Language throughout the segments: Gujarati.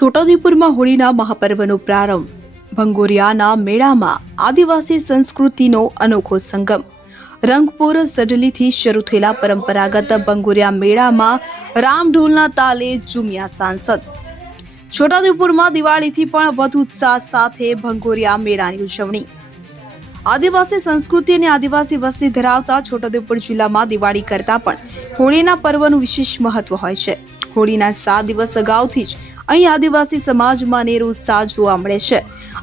છોટાઉદેપુરમાં હોળીના મહાપર્વનો પ્રારંભ. ભંગોરિયાના મેળામાં આદિવાસી સંસ્કૃતિનો અનોખો સંગમ. રંગપુર સડલીથી શરૂ થયેલા પરંપરાગત ભંગોરિયા મેળામાં રામઢોલના તાલે ઝૂમ્યા સાંસદ. છોટાઉદેપુરમાં દિવાળીથી પણ વધુ ઉત્સાહ સાથે ભંગોરિયા મેળાની ઉજવણી. આદિવાસી સંસ્કૃતિ અને આદિવાસી વસ્તી ધરાવતા છોટાઉદેપુર જિલ્લામાં દિવાળી કરતાં પણ હોળીના પર્વનું વિશેષ મહત્વ હોય છે. હોળીના 7 દિવસ અગાઉથી જ અહીં આદિવાસી સમાજમાં અનેરો ઉત્સાહ જોવા મળે છે.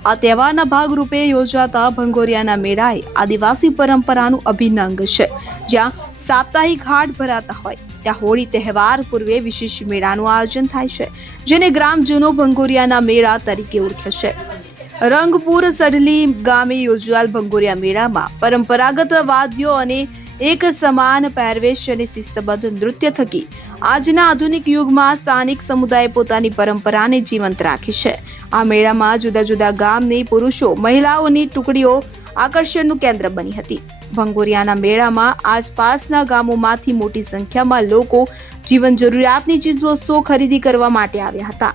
આ તહેવારના ભાગરૂપે યોજાતા ભંગોરિયાના મેળાએ આદિવાસી પરંપરાનું અભિન્ન અંગ છે. જ્યાં સાપ્તાહિક હાટ ભરાતા હોય ત્યાં હોળી તહેવાર પૂર્વે વિશેષ મેળાનું આયોજન થાય છે, જેને ગ્રામજનો ભંગોરિયાના મેળા તરીકે ઓળખે છે. રંગપુર સડલી ગામે યોજાયેલ ભંગોરિયા મેળામાં પરંપરાગત વાદ્યો અને એક સમાન પહેરવેશ અને શિસ્તબદ્ધ નૃત્ય થકી આજના આધુનિક યુગમાં સ્થાનિક સમુદાય પોતાની પરંપરાને જીવંત રાખી છે. આ મેળામાં જુદા જુદા ગામની પુરુષો મહિલાઓની ટુકડીઓ આકર્ષણનું કેન્દ્ર બની હતી. ભંગોરિયાના મેળામાં આસપાસના ગામોમાંથી મોટી સંખ્યામાં લોકો જીવન જરૂરિયાતની ચીજવસ્તુઓ ખરીદી કરવા માટે આવ્યા હતા.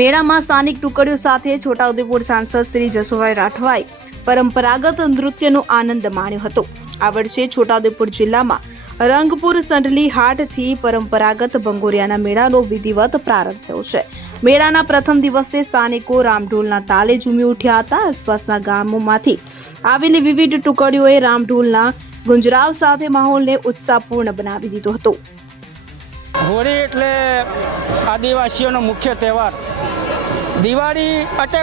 મેળામાં સ્થાનિક ટુકડીઓ સાથે છોટાઉદેપુર સાંસદ શ્રી જસુભાઈ રાઠવાએ પરંપરાગત નૃત્યનો આનંદ માણ્યો હતો. આ વર્ષે છોટાઉદેપુર જિલ્લામાં રંગપુર સંડલી હાટથી પરંપરાગત ભંગોરિયાના મેળાનો વિધિવત પ્રારંભ થયો છે. મેળાના પ્રથમ દિવસે સ્થાનિકો રામઢોલના તાલે ઝૂમી ઉઠ્યા હતા. આસપાસના ગામોમાંથી આવેલી વિવિધ ટુકડીઓએ રામઢોલના ગુંજરાવ સાથે માહોલને ઉત્સાહપૂર્ણ બનાવી દીધો હતો. હોળી એટલે આદિવાસીઓનો મુખ્ય તહેવાર. દિવાળી અટે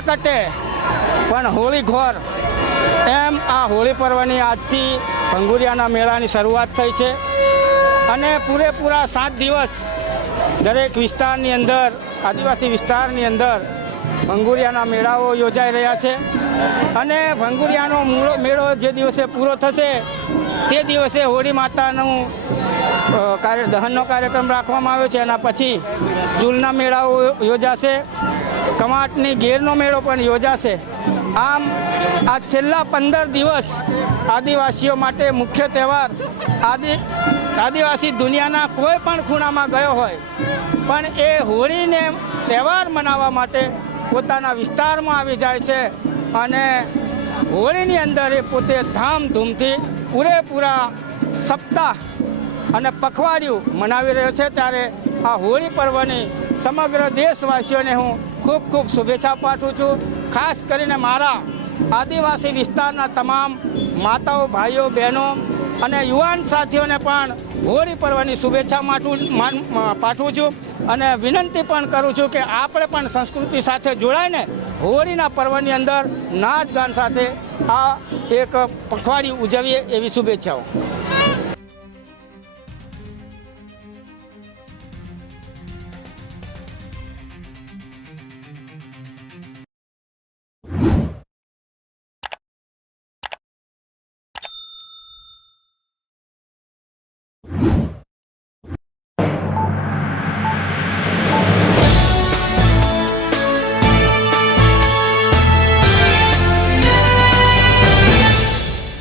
પણ હોળી ઘોર, એમ આ હોળી પર્વની આજથી ભંગોરિયાના મેળાની શરૂઆત થઈ છે અને પૂરેપૂરા 7 દિવસ દરેક વિસ્તારની અંદર, આદિવાસી વિસ્તારની અંદર ભંગોરિયાના મેળાઓ યોજાઈ રહ્યા છે. અને ભંગોરિયાનો મેળો જે દિવસે પૂરો થશે તે દિવસે હોળી માતાનું દહનનો કાર્યક્રમ રાખવામાં આવ્યો છે. એના પછી ચૂલના મેળાઓ યોજાશે, કમાટની ઘેરનો મેળો પણ યોજાશે. આમ આ છેલ્લા 15 દિવસ આદિવાસીઓ માટે મુખ્ય તહેવાર. આદિવાસી દુનિયાના કોઈ પણ ખૂણામાં ગયો હોય પણ એ હોળીને તહેવાર મનાવવા માટે પોતાના વિસ્તારમાં આવી જાય છે અને હોળીની અંદર એ પોતે ધામધૂમથી પૂરેપૂરા સપ્તાહ અને પખવાડિયું મનાવી રહ્યો છે. ત્યારે આ હોળી પર્વની સમગ્ર દેશવાસીઓને હું ખૂબ ખૂબ શુભેચ્છા પાઠવું છું. ખાસ કરીને મારા આદિવાસી વિસ્તારના તમામ માતાઓ, ભાઈઓ, બહેનો અને યુવાન સાથીઓને પણ હોળી પર્વની શુભેચ્છા પાઠવું છું અને વિનંતી પણ કરું છું કે આપણે પણ સંસ્કૃતિ સાથે જોડાઈને હોળીના પર્વની અંદર નાચ ગાન સાથે આ એક પખવાડિયું ઉજવીએ એવી શુભેચ્છાઓ.